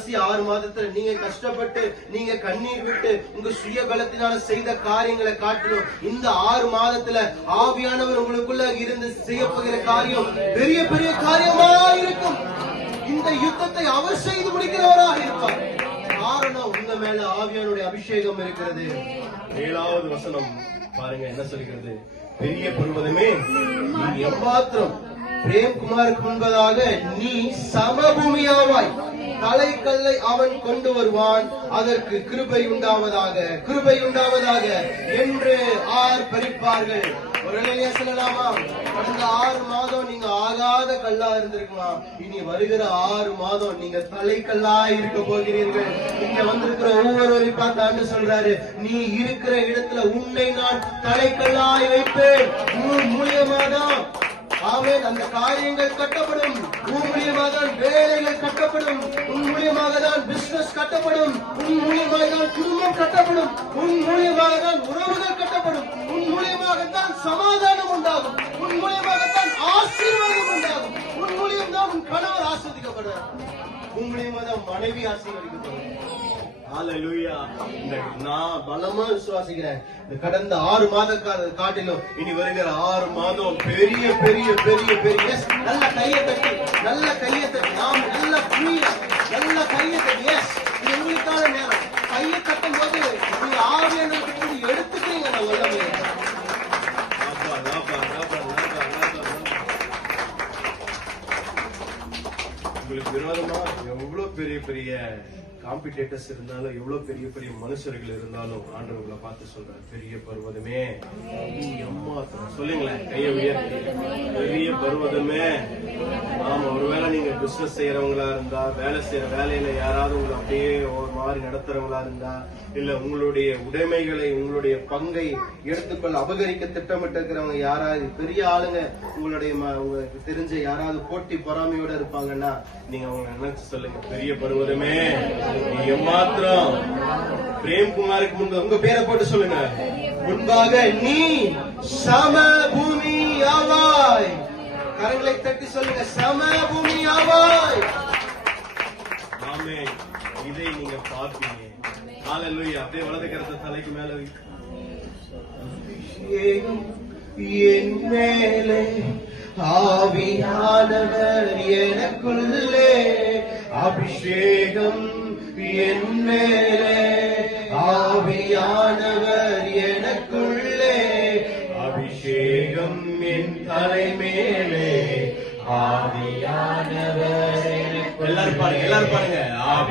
6 மாதத்துல நீங்க கஷ்டப்பட்டு நீங்க கண்ணீர் விட்டு உங்க சுய பலத்தினால செய்த காரியங்களை காட்டணும். இந்த 6 மாதத்துல ஆவியானவர் உங்களுக்குள்ள இருந்து செய்யப்படுகிற காரியம் பெரிய பெரிய காரியமா இருக்கும். இந்த யுத்தத்தை அவர் செய்து முடிக்கிறவராக இருப்பார். காரணம் உங்க மேல ஆவியானுடைய அபிஷேகம் இருக்கிறது. 7வது வசனம் பாருங்க என்ன சொல்கிறது. பெரிய பர்வதமே நீ எம்மாத்திரம் பிரேம்குமாருக்கு முன்பதாக நீ சமபூமியாவாய், தலைக்கல்லை அவன் கொண்டு வருவான், அதற்கு கிருபை உண்டாவதாக கிருபை உண்டாவதாக என்று ஆர்ப்பரிப்பார்கள். ஒரு நிலையா சொல்லலாமா? கடந்த 6 மாதம் நீங்க ஆகாத கல்லா இருந்திருக்கலாம். இனி வருகிற 6 மாதம் நீங்க தலைக்கல்லா இருக்க போகிறீர்கள். இங்க வந்திருக்கிற ஒவ்வொருவரையும் பார்த்து ஆண்டு சொல்றாரு, நீ இருக்கிற இடத்துல உன்னை நான் தலைக்கல்லாய் வைப்பேன். மூலியமாதான் ஆமென் அந்த காரியங்கள் கட்டப்படும். உன் மூலியமாக தான் வேலைகள் கட்டப்படும். உன் மூலியமாக தான் பிசினஸ் கட்டப்படும். உன் மூலியமாக தான் குடும்பம் கட்டப்படும். உன் மூலியமாக தான் உறவுகள் கட்டப்படும். உன் மூலியமாக தான் சமாதானம் உண்டாகும். உன் மூலியமாக தான் ஆசீர்வாதம் உண்டாகும். உன் மூலியம் தான் உன் கணவர் ஆஸ்வதிக்கப்படுவார். உன் மூலியமாக தான் மனைவி ஆசீர்வதிக்கப்படுவார். ஹல்லேலூயா. நான் பலமா விசுவாசிக்கிறேன். இந்த கடந்த 6 மாத காட்டிலும் இனி வருகிற 6 மாதம் பெரிய பெரிய பெரிய பெரிய நல்ல கையை தட்டி நாம் நல்ல நல்ல கையை தட்டி இது உங்களுக்கான நேரம். கையை தட்டும் போது நீங்க ஆவியானவருக்கு எடுத்துக்கிறீங்க. நான் வல்லமையை உங்களுக்கு விரோதமா எவ்வளவு பெரிய பெரிய காம்படிட்டர்ஸ் இருந்தாலும், எவ்வளவு பெரிய பெரிய மனுஷர்கள் இருந்தாலும் ஆண்டவர்களை பார்த்து சொல்றாரு, பெரிய பர்வதமே சொல்லுங்களேன், கையை உயர்த்தி பெரிய பர்வதமே. ஆமா, ஒருவேளை நீங்க பிசினஸ் செய்யறவங்களா இருந்தா, வேலை செய்யற வேலையில யாராவது உங்களை அப்படியே ஒரு மாதிரி நடத்துறவங்களா இருந்தா, இல்ல உங்களுடைய உடைமைகளை உங்களுடைய பங்கை எடுத்துக்கொள்ள அபகரிக்க திட்டமிட்டு இருக்கிறவங்க யாராவது பெரிய ஆளுங்க உங்களுடைய உங்களுக்கு தெரிஞ்ச யாராவது போட்டி பொறாமையோட இருப்பாங்கன்னா நீங்க அவங்க நினைச்சு சொல்லுங்க, பெரிய பர்வதமே நீ எம்மாத்திரம் பிரேம்குமாருக்கு முன்பு உங்க பேரை போட்டு சொல்லுங்க, முன்பாக நீ சம பூமி ஆவாய். கரங்களை தட்டி சொல்லுங்க, சம பூமி ஆவாய். ஆமே, இதை நீங்க பார்ப்பீங்க. ஹல்லேலூயா. அப்படியே வலது கரத்தை தலைக்கு மேல அபிஷேகம் என் மேலே, ஆவியானவர் எனக்குள்ளே, அபிஷேகம் என் மேலே, ஆவியானவர் எனக்குள்ளே, அபிஷேகம் என் தலை மேலே, ஆவியானவர். எல்லாரும் பாருங்க